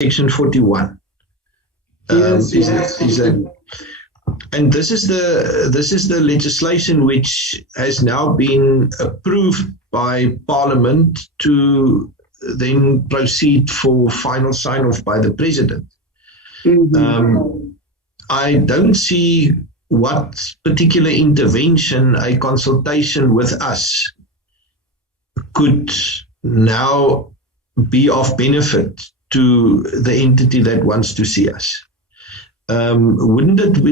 Section 41. Yes, and this is the legislation which has now been approved by Parliament to then proceed for final sign-off by the President. I don't see what particular intervention a consultation with us could now be of benefit to the entity that wants to see us. Wouldn't it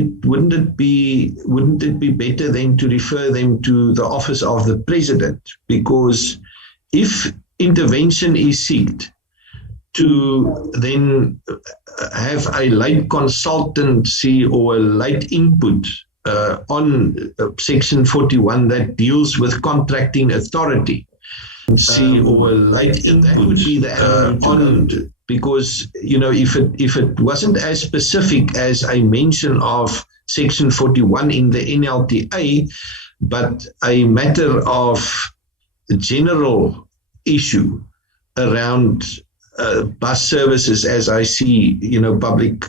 be better then to refer them to the office of the President? Because if intervention is sought to then have a late consultancy or a late input on Section 41 that deals with contracting authority, or a late input would be the on. Because, you know, if it wasn't as specific as a mention of Section 41 in the NLTA, but a matter of general issue around bus services, as I see, you know, public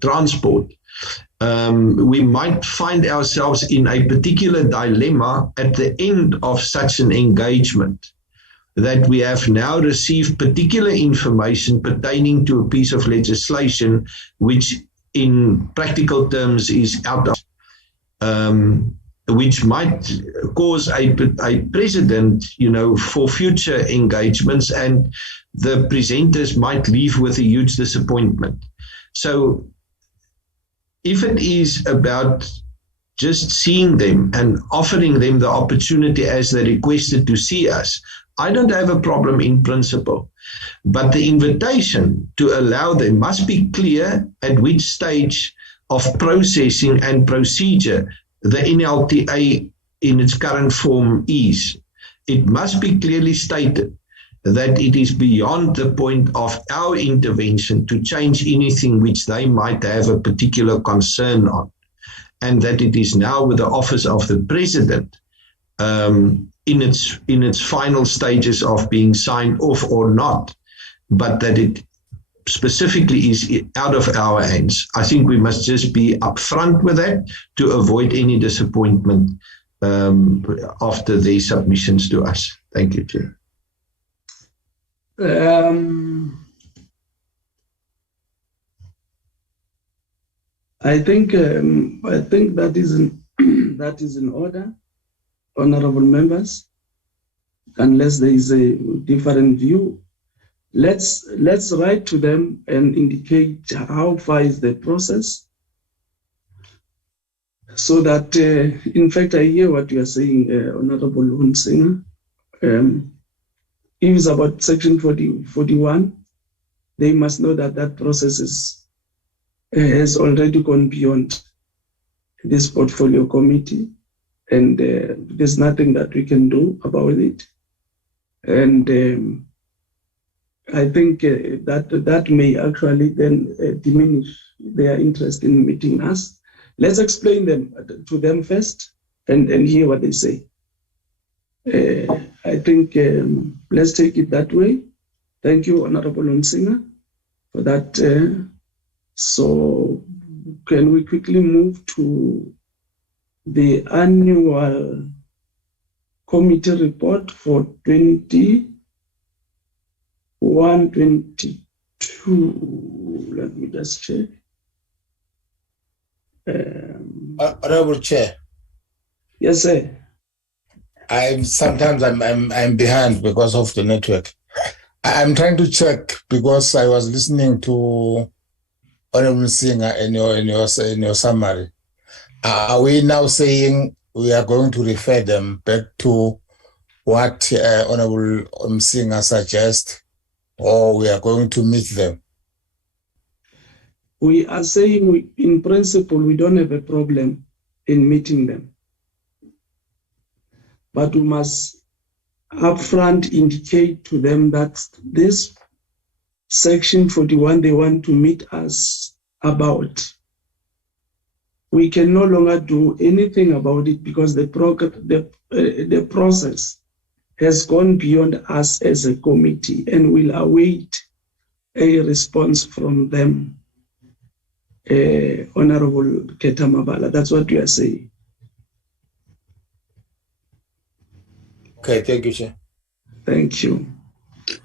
transport, we might find ourselves in a particular dilemma at the end of such an engagement, that we have now received particular information pertaining to a piece of legislation which in practical terms is out of, which might cause a precedent, you know, for future engagements, and the presenters might leave with a huge disappointment. So if it is about just seeing them and offering them the opportunity as they requested to see us, I don't have a problem in principle, but the invitation to allow them must be clear at which stage of processing and procedure the NLTA in its current form is. It must be clearly stated that it is beyond the point of our intervention to change anything which they might have a particular concern on, and that it is now with the office of the President in its final stages of being signed off or not, but that it specifically is out of our hands. I think we must just be upfront with that to avoid any disappointment after their submissions to us. Thank you, Chair. I think that is in order, honorable members. Unless there is a different view, let's write to them and indicate how far is the process, so that in fact I hear what you are saying, Honorable Hunsinger. If it's about Section 41, they must know that that process has already gone beyond this portfolio committee, and there's nothing that we can do about it. And I think that may actually then diminish their interest in meeting us. Let's explain to them first and hear what they say. I think let's take it that way. Thank you, Honorable Hunsinger, for that. So can we quickly move to the annual committee report for 21-22? Let me just check. Honorable Chair. Yes, sir. Sometimes I'm behind because of the network. I'm trying to check because I was listening to Honorable Singer in your summary. Are we now saying we are going to refer them back to what Honorable Singer suggests, or we are going to meet them? We are saying, in principle, we don't have a problem in meeting them. But we must upfront indicate to them that this Section 41 they want to meet us about, we can no longer do anything about it because the process has gone beyond us as a committee, and will await a response from them, Honorable Ketamabala. That's what we are saying. Okay, thank you, Chair. Thank you.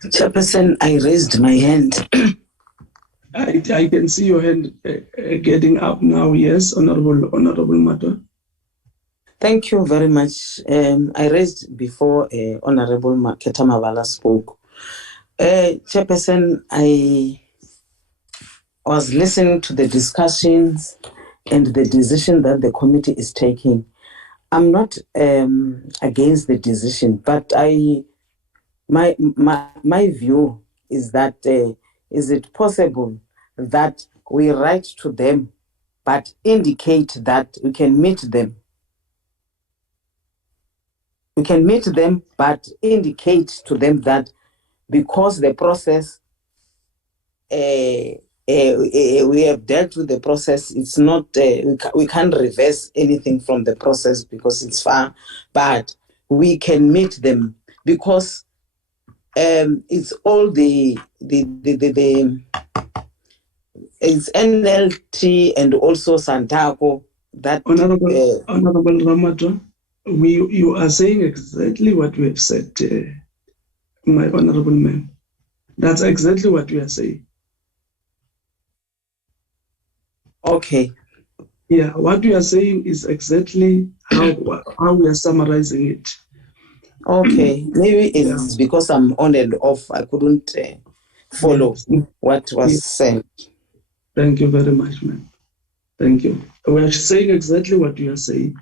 Chairperson, I raised my hand. I can see your hand getting up now. Yes, Honorable Mato. Thank you very much. I raised before Honorable Ketamabala spoke. Chairperson, I was listening to the discussions and the decision that the committee is taking. I'm not against the decision, but my view is that is it possible that we write to them but indicate that we can meet them? We can meet them but indicate to them that because the process we have dealt with the process, it's not we can't reverse anything from the process because it's far, but we can meet them because it's all it's NLT and also Santaco that Honorable Ramato, you are saying exactly what we have said, my honorable man. That's exactly what we are saying. Okay. Yeah, what we are saying is exactly how we are summarizing it. Okay, maybe it's because I'm on and off. I couldn't follow what was said. Thank you very much, ma'am. Thank you. We are saying exactly what you are saying.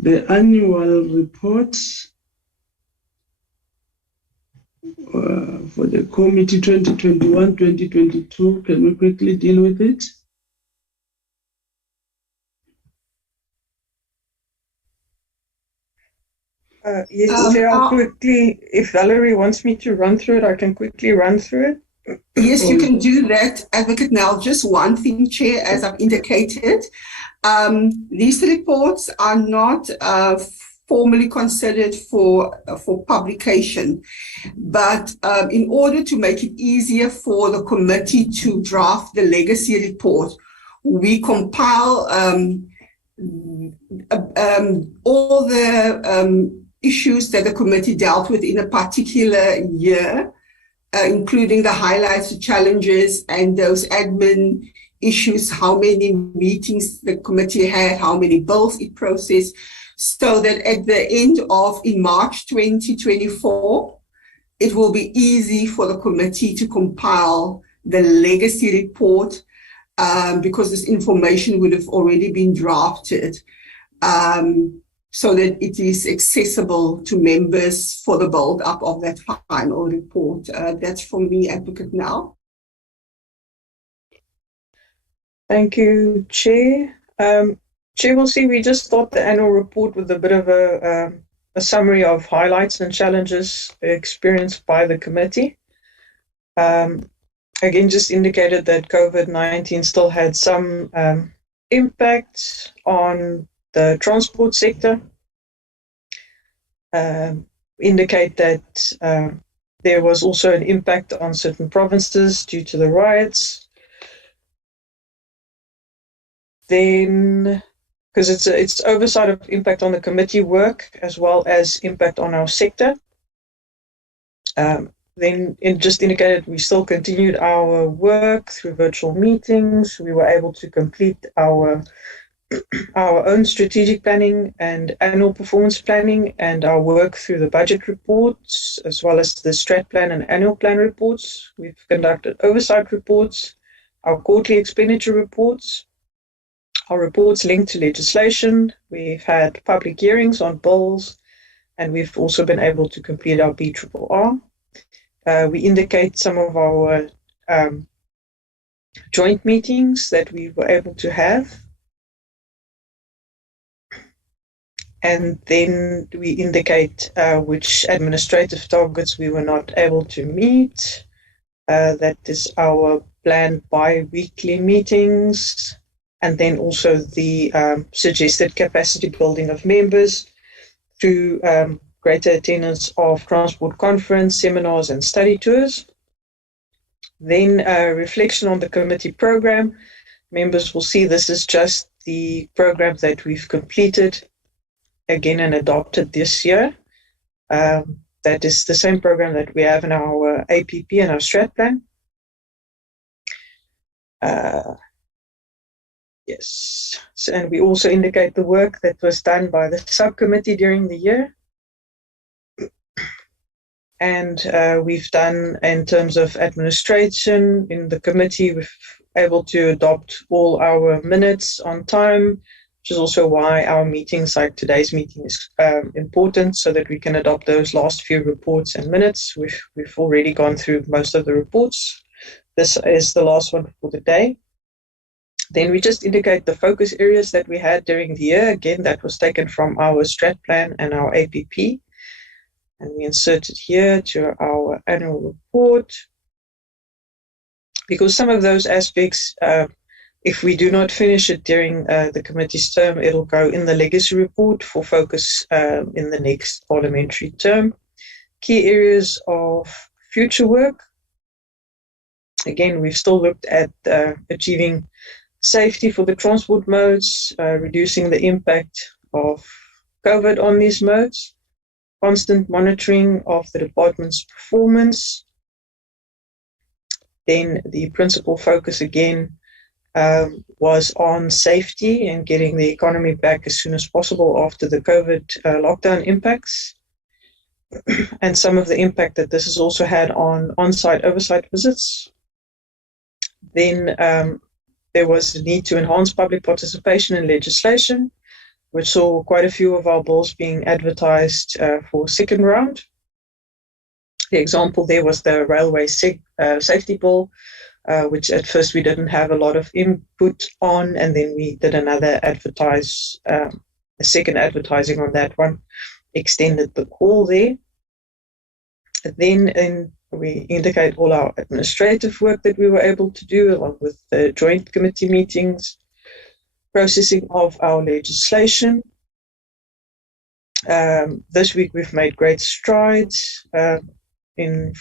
The annual report for the committee 2021-2022, can we quickly deal with it? Yes, Chair, I'll quickly, if Valerie wants me to run through it, I can quickly run through it. Yes, you can do that, Advocate Nell. Just one thing, Chair, as I've indicated, these reports are not formally considered for publication, but in order to make it easier for the committee to draft the legacy report, we compile all the issues that the committee dealt with in a particular year, including the highlights, the challenges, and those admin issues, how many meetings the committee had, how many bills it processed, so that at the end of, in March 2024, it will be easy for the committee to compile the legacy report because this information would have already been drafted. So that it is accessible to members for the build-up of that final report. That's from me, Advocate Nell. Thank you, Chair. Chair, we'll see, we just thought the annual report with a bit of a summary of highlights and challenges experienced by the committee. Again, just indicated that COVID-19 still had some impact on the transport sector. Indicate that there was also an impact on certain provinces due to the riots. Then, because it's oversight of impact on the committee work as well as impact on our sector. Then it just indicated we still continued our work through virtual meetings. We were able to complete our own strategic planning and annual performance planning and our work through the budget reports, as well as the strat plan and annual plan reports. We've conducted oversight reports, our quarterly expenditure reports, our reports linked to legislation. We've had public hearings on bills, and we've also been able to complete our BRRR. We indicate some of our joint meetings that we were able to have. And then we indicate which administrative targets we were not able to meet. That is our planned bi-weekly meetings, and then also the suggested capacity building of members through greater attendance of transport conference, seminars, and study tours. Then reflection on the committee program. Members will see this is just the program that we've completed again and adopted this year. That is the same program that we have in our APP and our strat plan. Yes, so, and we also indicate the work that was done by the subcommittee during the year. And we've done, in terms of administration in the committee, we've able to adopt all our minutes on time, which is also why our meetings, like today's meeting, is important, so that we can adopt those last few reports and minutes. We've already gone through most of the reports. This is the last one for the day. Then we just indicate the focus areas that we had during the year. Again, that was taken from our strat plan and our APP. And we insert it here to our annual report. Because some of those aspects, if we do not finish it during the committee's term, it'll go in the legacy report for focus in the next parliamentary term. Key areas of future work. Again, we've still looked at achieving safety for the transport modes, reducing the impact of COVID on these modes, constant monitoring of the department's performance. Then the principal focus again was on safety and getting the economy back as soon as possible after the COVID lockdown impacts, and some of the impact that this has also had on on-site oversight visits. Then there was a need to enhance public participation in legislation, which saw quite a few of our bills being advertised for second round. The example there was the railway safety bill, which at first we didn't have a lot of input on, and then we did another a second advertising on that one, extended the call there. Then we indicate all our administrative work that we were able to do, along with the joint committee meetings, processing of our legislation. This week we've made great strides in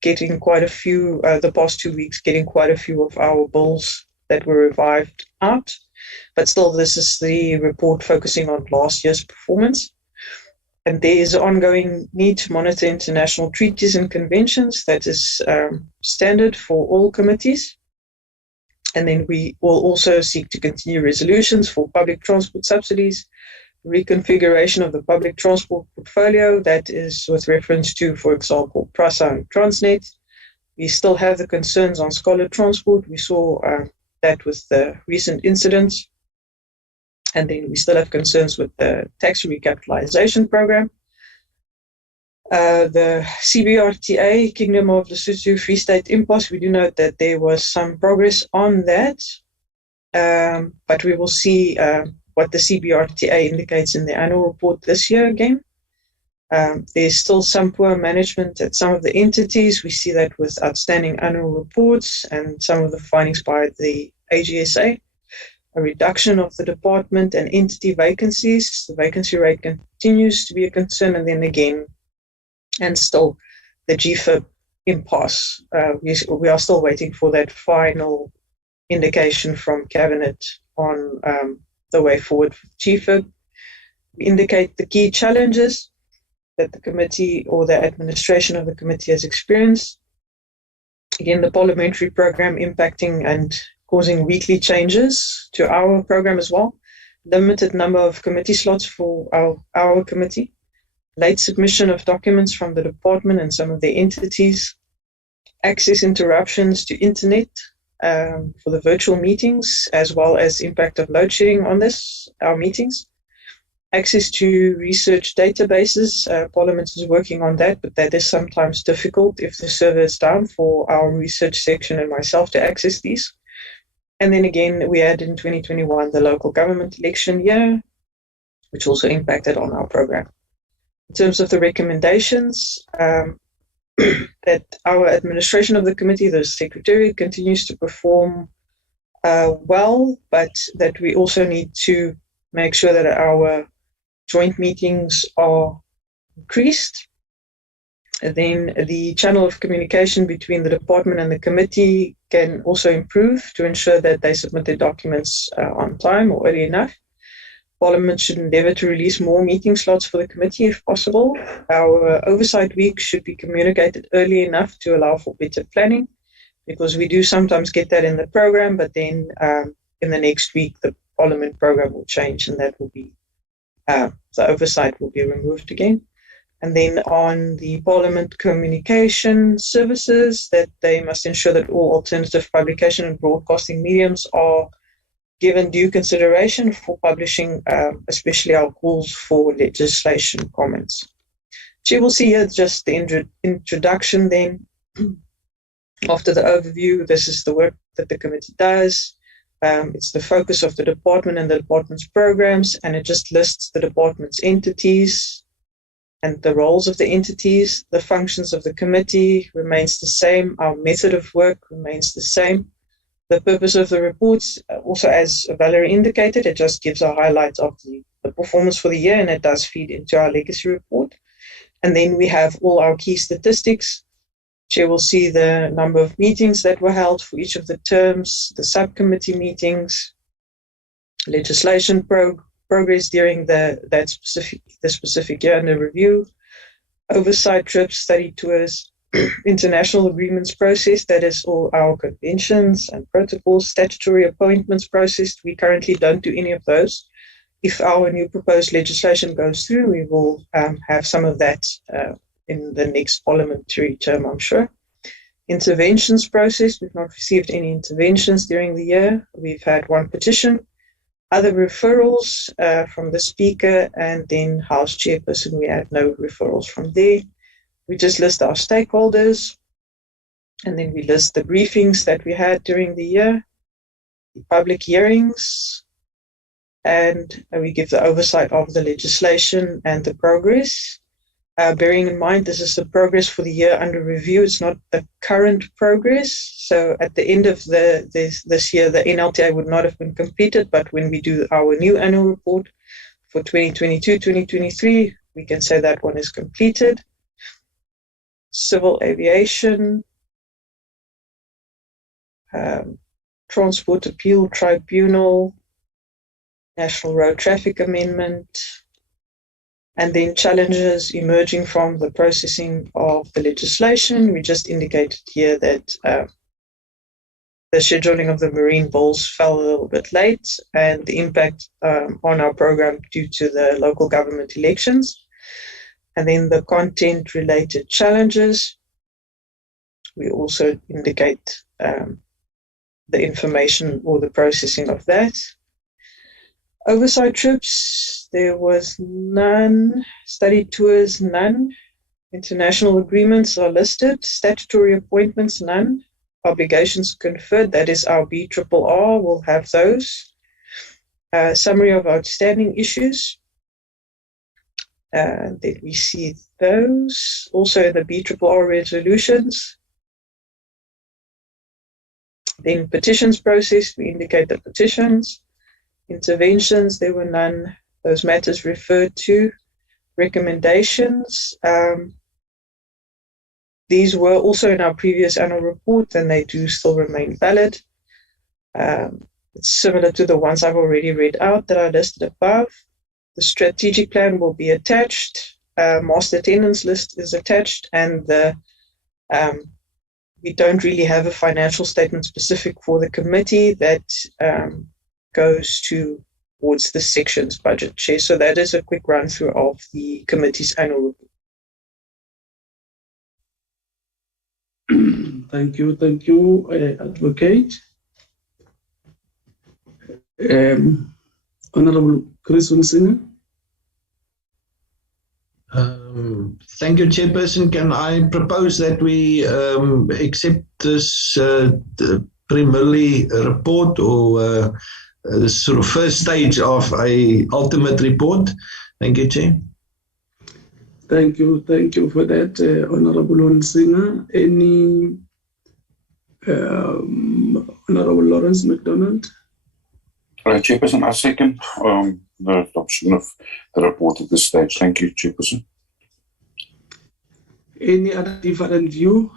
getting quite a few, the past 2 weeks, getting quite a few of our bills that were revived out. But still, this is the report focusing on last year's performance. And there is an ongoing need to monitor international treaties and conventions. That is standard for all committees. And then we will also seek to continue resolutions for public transport subsidies, reconfiguration of the public transport portfolio. That is with reference to, for example, PRASA and Transnet. We still have the concerns on scholar transport. We saw that with the recent incidents. And then we still have concerns with the tax recapitalization program. The CBRTA, Kingdom of Lesotho Free State Impasse, we do note that there was some progress on that, but we will see what the CBRTA indicates in the annual report this year again. There's still some poor management at some of the entities. We see that with outstanding annual reports and some of the findings by the AGSA. A reduction of the department and entity vacancies. The vacancy rate continues to be a concern, and then again, and still the GFIP impasse. We are still waiting for that final indication from Cabinet on the way forward for GFIP. We indicate the key challenges that the committee or the administration of the committee has experienced. Again, the parliamentary program impacting and causing weekly changes to our program as well. Limited number of committee slots for our committee. Late submission of documents from the department and some of the entities. Access interruptions to internet for the virtual meetings, as well as impact of load shedding on our meetings. Access to research databases. Parliament is working on that, but that is sometimes difficult if the server is down for our research section and myself to access these. And then again, we had in 2021 the local government election year, which also impacted on our program. In terms of the recommendations, that our administration of the committee, the secretariat, continues to perform well, but that we also need to make sure that our joint meetings are increased. And then the channel of communication between the department and the committee can also improve to ensure that they submit their documents on time or early enough. Parliament should endeavour to release more meeting slots for the committee if possible. Our oversight week should be communicated early enough to allow for better planning, because we do sometimes get that in the program, but then in the next week the Parliament program will change, and that will be the oversight will be removed again. And then on the Parliament communication services, that they must ensure that all alternative publication and broadcasting mediums are given due consideration for publishing, especially our calls for legislation comments. So you will see here just the introduction then. After the overview, this is the work that the committee does. It's the focus of the department and the department's programs, and it just lists the department's entities and the roles of the entities. The functions of the committee remains the same. Our method of work remains the same. The purpose of the reports, also as Valerie indicated, it just gives a highlight of the performance for the year, and it does feed into our legacy report. And then we have all our key statistics. You will see the number of meetings that were held for each of the terms, the subcommittee meetings, legislation progress during the specific year under review, oversight trips, study tours, international agreements process, that is all our conventions and protocols, statutory appointments processed. We currently don't do any of those. If our new proposed legislation goes through, we will have some of that in the next parliamentary term, I'm sure. Interventions process, we've not received any interventions during the year. We've had one petition, other referrals from the speaker, and then House Chairperson, we had no referrals from there. We just list our stakeholders, and then we list the briefings that we had during the year, the public hearings, and we give the oversight of the legislation and the progress. Bearing in mind, this is the progress for the year under review. It's not the current progress. So at the end of this year, the NLTA would not have been completed, but when we do our new annual report for 2022-2023, we can say that one is completed. Civil aviation, transport appeal tribunal, national road traffic amendment, and then challenges emerging from the processing of the legislation. We just indicated here that the scheduling of the marine bowls fell a little bit late, and the impact on our program due to the local government elections. And then the content-related challenges, we also indicate the information or the processing of that. Oversight trips, there was none. Study tours, none. International agreements are listed. Statutory appointments, none. Obligations conferred, that is our BRRR, we'll have those. Summary of outstanding issues. Then we see those. Also the BRRR resolutions. Then petitions processed, we indicate the petitions. Interventions, there were none. Those matters referred to. Recommendations. These were also in our previous annual report, and they do still remain valid. It's similar to the ones I've already read out that are listed above. The strategic plan will be attached. Master attendance list is attached, and we don't really have a financial statement specific for the committee that goes towards the section's budget share. So that is a quick run through of the committee's annual report. Thank you, Advocate. Honorable Chris Unsinger. Thank you, Chairperson. Can I propose that we accept this preliminary report, or the sort of first stage of a ultimate report? Thank you, Chair. Thank you for that, Honorable Unsinger. Any Honorable Lawrence McDonald? Chairperson, I second the adoption of the report at this stage. Thank you, Chairperson. Any other different view?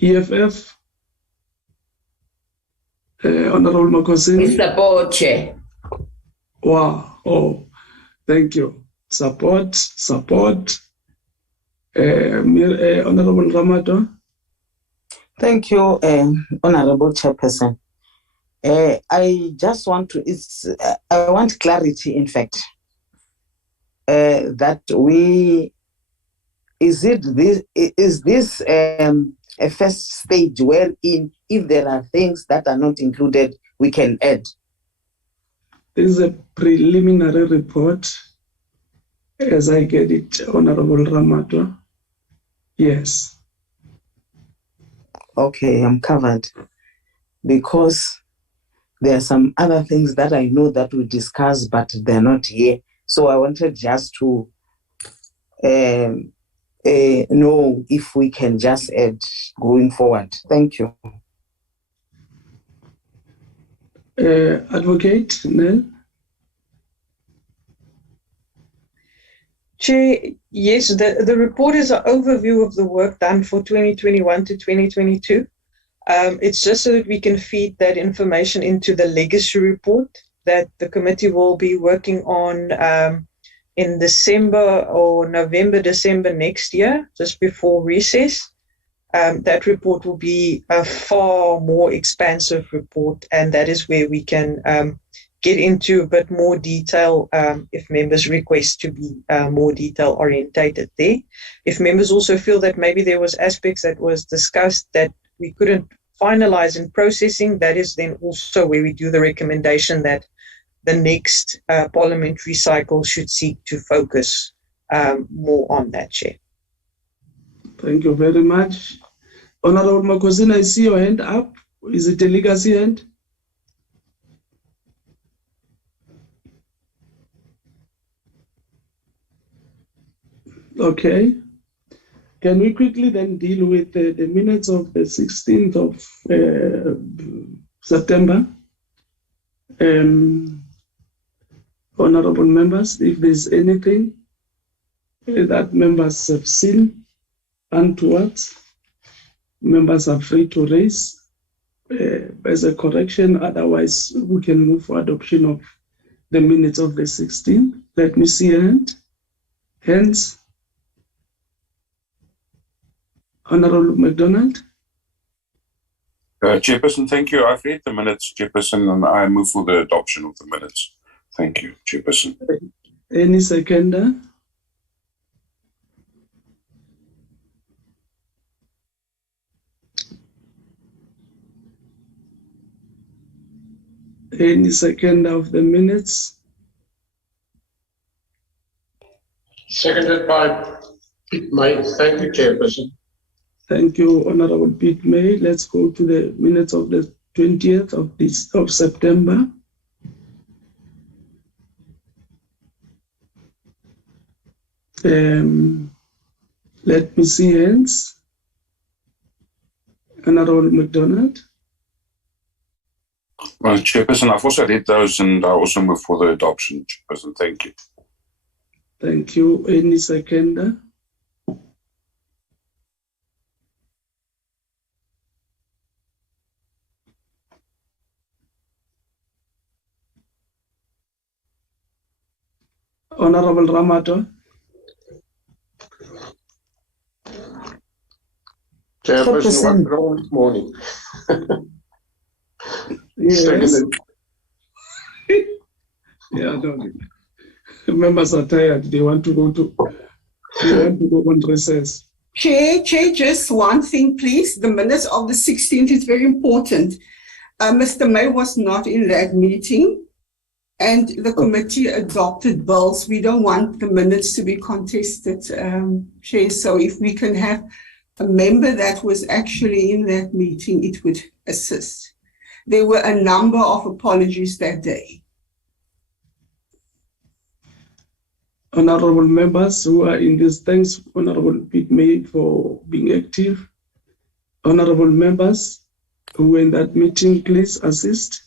EFF? Honorable Makosini? We support, Chair. Wow. Oh, thank you. Support. Honorable Ramato? Thank you, Honorable Chairperson. I just want to, I want clarity, in fact, that is this a first stage wherein if there are things that are not included, we can add? This is a preliminary report, as I get it, Honorable Ramato. Yes. Okay, I'm covered. Because there are some other things that I know that we discussed, but they're not here. So I wanted just to know if we can just add going forward. Thank you. Advocate Nell? Chair, yes, the report is an overview of the work done for 2021 to 2022. It's just so that we can feed that information into the legacy report that the committee will be working on in December or November, December next year, just before recess. That report will be a far more expansive report, and that is where we can get into a bit more detail if members request to be more detail orientated there. If members also feel that maybe there was aspects that was discussed that we couldn't finalize in processing, that is then also where we do the recommendation that the next parliamentary cycle should seek to focus more on that, Chair. Thank you very much. Honorable Makosini, I see your hand up. Is it a legacy hand? Okay. Can we quickly then deal with the minutes of the 16th of September? Honorable members, if there's anything that members have seen untowards, members are free to raise as a correction. Otherwise, we can move for adoption of the minutes of the 16th. Let me see a hand. Hands. Honorable McDonald. Chairperson, thank you. I've read the minutes, Chairperson, and I move for the adoption of the minutes. Thank you, Chairperson. Any seconder? Any seconder of the minutes? Seconded by Pete May. Thank you, Chairperson. Thank you, Honorable Pete May. Let's go to the minutes of the 20th of September. Let me see hands. Honorable McDonald. Well, Chairperson, I've also read those and I also move for the adoption, Chairperson. Thank you. Thank you. Any seconder? Honorable Ramato. Chairperson, what's wrong this morning? Yes. Yeah, no. Members are tired. They want to go on recess. Chair, just one thing, please. The minutes of the 16th is very important. Mr. May was not in that meeting, and the committee adopted bills. We don't want the minutes to be contested, Chair. So if we can have a member that was actually in that meeting, it would assist. There were a number of apologies that day. Honorable members who are in this, thanks, Honorable Pete May, for being active. Honorable members who were in that meeting, please assist.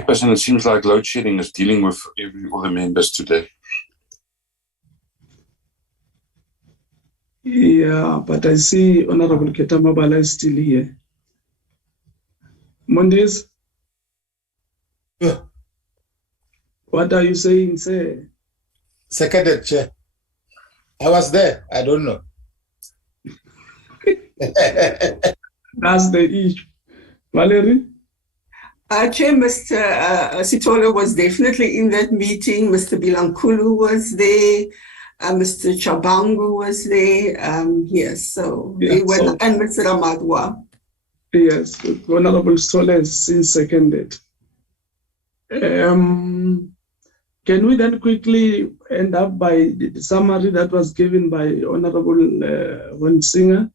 Chairperson, it seems like load shedding is dealing with all the members today. Yeah, but I see Honorable Ketamabala is still here. Mondays, Yeah. what are you saying, sir? Seconded, Chair. I was there. I don't know. That's the issue. Valerie? Chair, Mr. Sitolo was definitely in that meeting. Mr. Bilankulu was there. Mr. Chabangu was there. Yes, so Yeah, they were, so- and Mr. Ramadwa. Yes, Honorable Stoller has since seconded. Can we then quickly end up by the summary that was given by Honorable Wensinger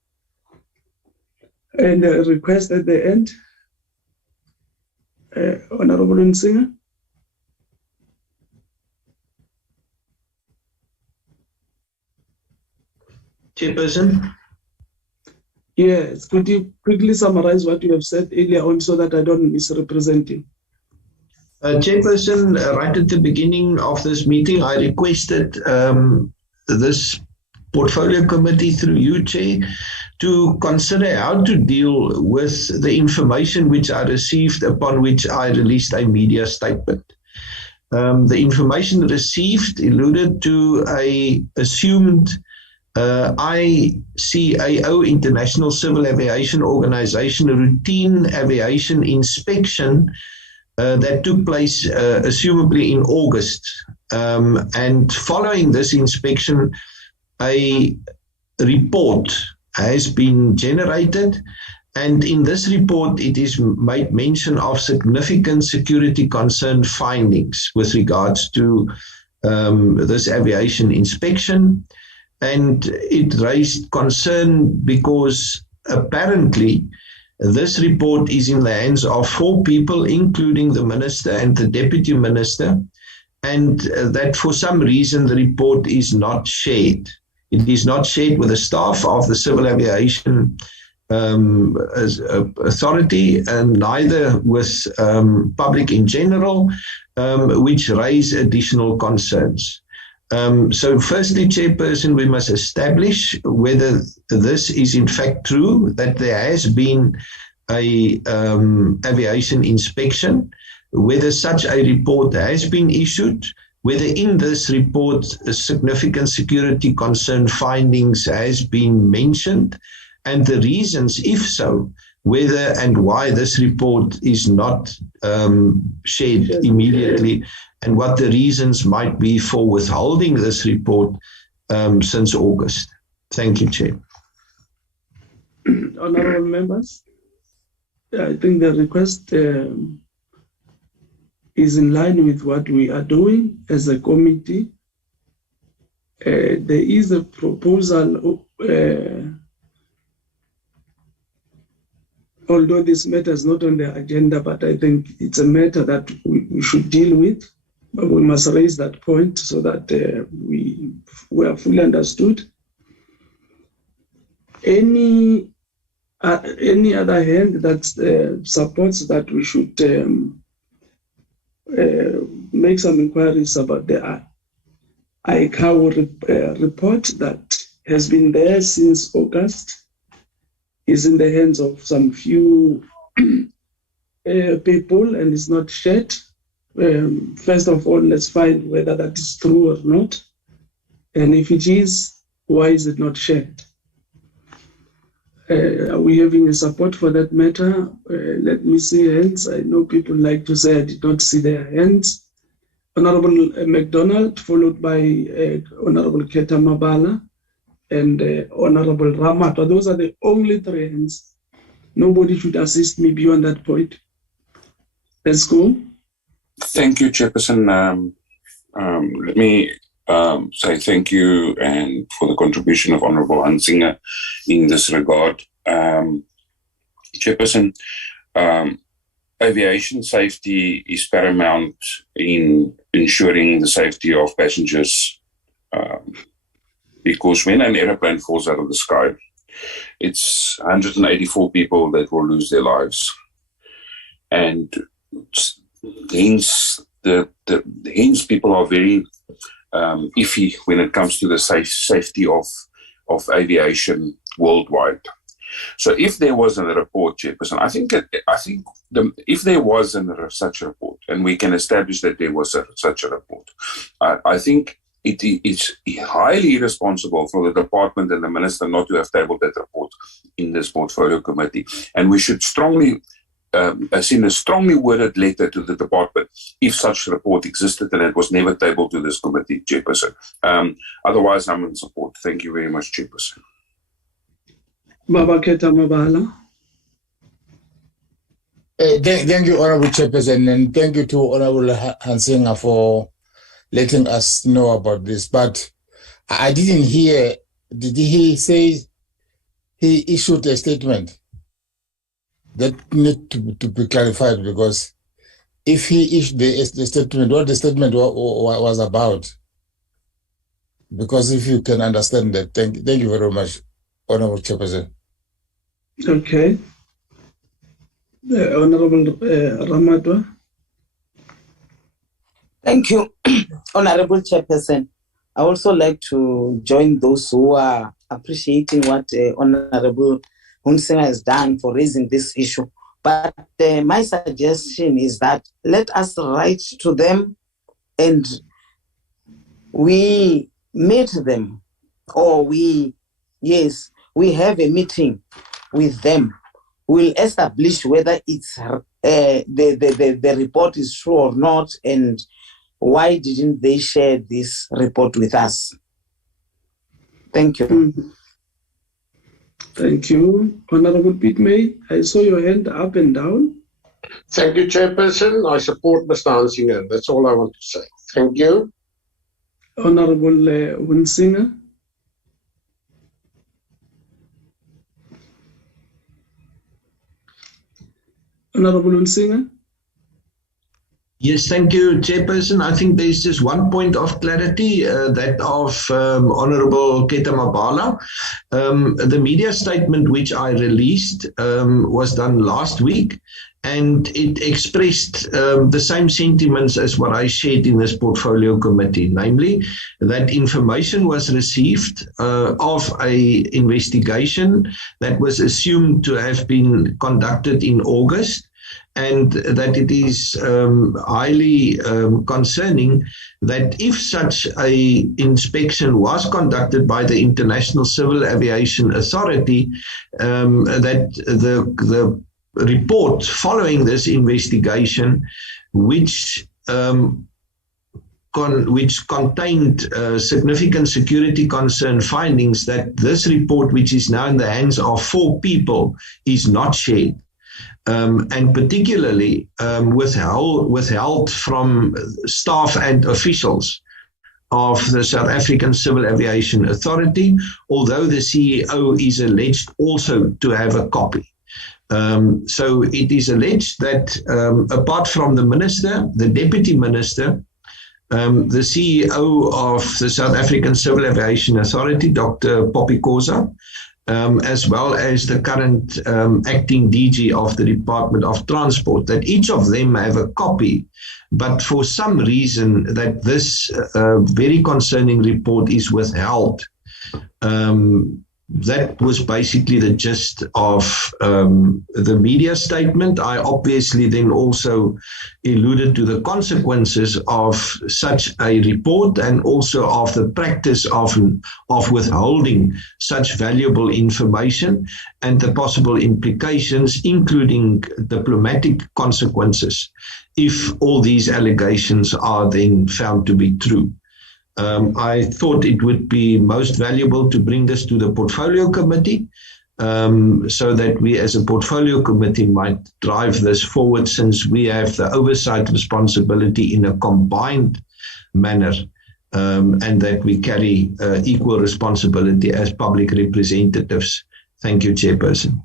and a request at the end? Honorable Wensinger? Chairperson. Yes, could you quickly summarize what you have said earlier on so that I don't misrepresent you? Chairperson, right at the beginning of this meeting, I requested this portfolio committee through you, Chair, to consider how to deal with the information which I received, upon which I released a media statement. The information received alluded to a assumed ICAO, International Civil Aviation Organization, routine aviation inspection that took place assumably in August. And following this inspection, a report has been generated. And in this report, it is made mention of significant security concern findings with regards to this aviation inspection. And it raised concern because apparently this report is in the hands of 4 people, including the minister and the deputy minister, and that for some reason the report is not shared. It is not shared with the staff of the Civil Aviation Authority and neither with public in general, which raise additional concerns. So firstly, Chairperson, we must establish whether this is in fact true, that there has been a aviation inspection, whether such a report has been issued, whether in this report significant security concern findings has been mentioned, and the reasons, if so, whether and why this report is not shared immediately, and what the reasons might be for withholding this report since August. Thank you, Chair. Honorable members, I think the request is in line with what we are doing as a committee. There is a proposal, although this matter is not on the agenda, but I think it's a matter that we should deal with. But we must raise that point so that we are fully understood. Any other hand that supports that we should make some inquiries about the ICAO report that has been there since August, is in the hands of some few people and is not shared. First of all, let's find whether that is true or not. And if it is, why is it not shared? Are we having a support for that matter? Let me see hands. I know people like to say I did not see their hands. Honorable MacDonald, followed by Honorable Ketamabala and Honorable Ramat. Those are the only 3 hands. Nobody should assist me beyond that point. Let's go. Thank you, Chairperson. Let me say thank you and for the contribution of Honorable Hansinger in this regard. Chairperson, aviation safety is paramount in ensuring the safety of passengers because when an aeroplane falls out of the sky, it's 184 people that will lose their lives. And hence hence people are very iffy when it comes to the safety of aviation worldwide. So if there was a report, Chairperson, I think if there was such a report, and we can establish that there was such a report, I think it's highly irresponsible for the department and the minister not to have tabled that report in this portfolio committee. And we should strongly send a strongly worded letter to the department if such report existed and it was never tabled to this committee, Chairperson. Otherwise, I'm in support. Thank you very much, Chairperson. Baba Keta Mabala. Thank you, Honorable Chairperson, and thank you to Honorable Hansinga for letting us know about this. But I didn't hear, did he say he issued a statement? That need to be clarified, because if he issued the statement, what the statement was about. Because if you can understand that, thank you very much, Honorable Chairperson. Okay. Honorable Ramadwa. Thank you, Honorable Chairperson. I also like to join those who are appreciating what Honorable Hunsinger has done for raising this issue. But my suggestion is that let us write to them and we meet them, or we have a meeting with them. We'll establish whether it's the report is true or not, and why didn't they share this report with us? Thank you. Thank you. Honorable Pete May, I saw your hand up and down. Thank you, Chairperson. I support Mr. Hansinger. That's all I want to say. Thank you. Honorable Hunsinger. Honorable Hunsinger. Yes, thank you, Chairperson. I think there's just one point of clarity, that of Honorable Keta Mabala. The media statement which I released was done last week, and it expressed the same sentiments as what I shared in this portfolio committee, namely that information was received of an investigation that was assumed to have been conducted in August, and that it is highly concerning that if such a inspection was conducted by the International Civil Aviation Authority, that the report following this investigation, which contained significant security concern findings, that this report, which is now in the hands of 4 people, is not shared. And particularly withheld from staff and officials of the South African Civil Aviation Authority, although the CEO is alleged also to have a copy. So it is alleged that apart from the minister, the deputy minister, the CEO of the South African Civil Aviation Authority, Dr. Poppy Koza, as well as the current acting DG of the Department of Transport, that each of them have a copy, but for some reason that this very concerning report is withheld. That was basically the gist of the media statement. I obviously then also alluded to the consequences of such a report, and also of the practice of withholding such valuable information, and the possible implications, including diplomatic consequences, if all these allegations are then found to be true. I thought it would be most valuable to bring this to the portfolio committee, so that we as a portfolio committee might drive this forward, since we have the oversight responsibility in a combined manner, and that we carry equal responsibility as public representatives. Thank you, Chairperson.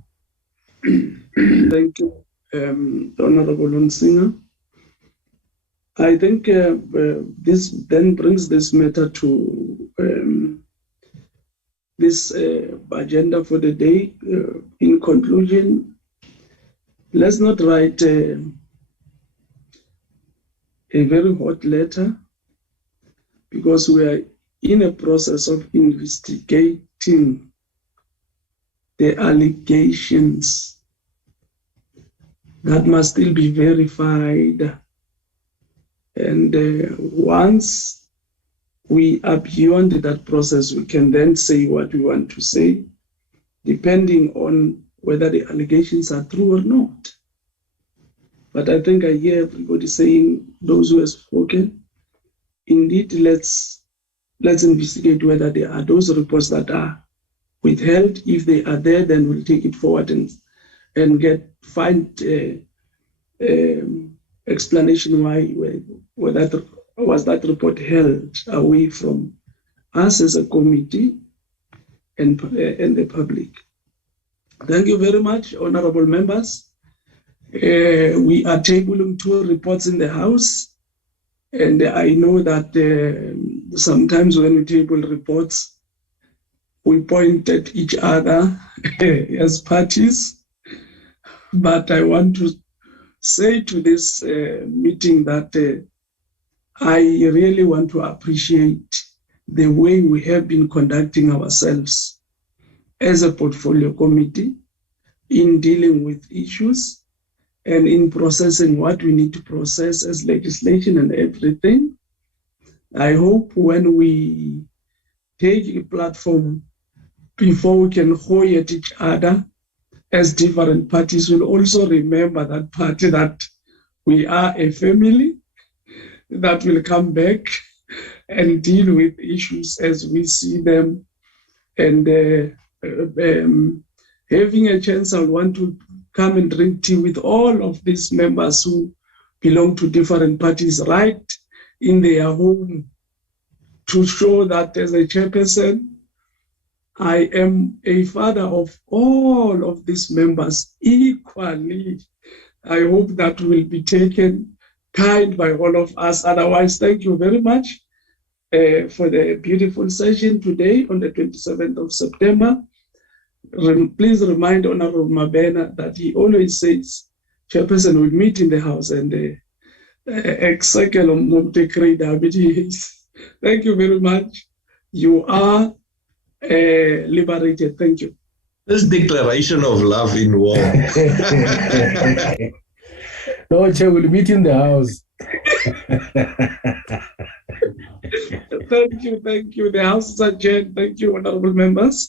Thank you, Honorable Hunsinger. I think this then brings this matter to this agenda for the day. In conclusion, let's not write a very hot letter because we are in a process of investigating the allegations that must still be verified. And once we are beyond that process, we can then say what we want to say, depending on whether the allegations are true or not. But I think I hear everybody saying, those who have spoken, indeed, let's investigate whether there are those reports that are withheld. If they are there, then we'll take it forward and find explanation why was that report held away from us as a committee and the public. Thank you very much, honorable members. We are tabling 2 reports in the House, and I know that sometimes when we table reports, we point at each other as parties. But I want to say to this meeting that I really want to appreciate the way we have been conducting ourselves as a portfolio committee in dealing with issues and in processing what we need to process as legislation and everything. I hope when we take a platform before we can hoy at each other as different parties, we'll also remember that party that we are a family that will come back and deal with issues as we see them. And having a chance, I want to come and drink tea with all of these members who belong to different parties right in their home to show that as a chairperson, I am a father of all of these members equally. I hope that will be taken kind by all of us. Otherwise, thank you very much for the beautiful session today on the 27th of September. Please remind Honorable Mabena that he always says, Chairperson will meet in the House and thank you very much. You are liberated. Thank you. This declaration of love in war. No, Chair, we'll meet in the House. Thank you. The House is adjourned. Thank you, honorable members.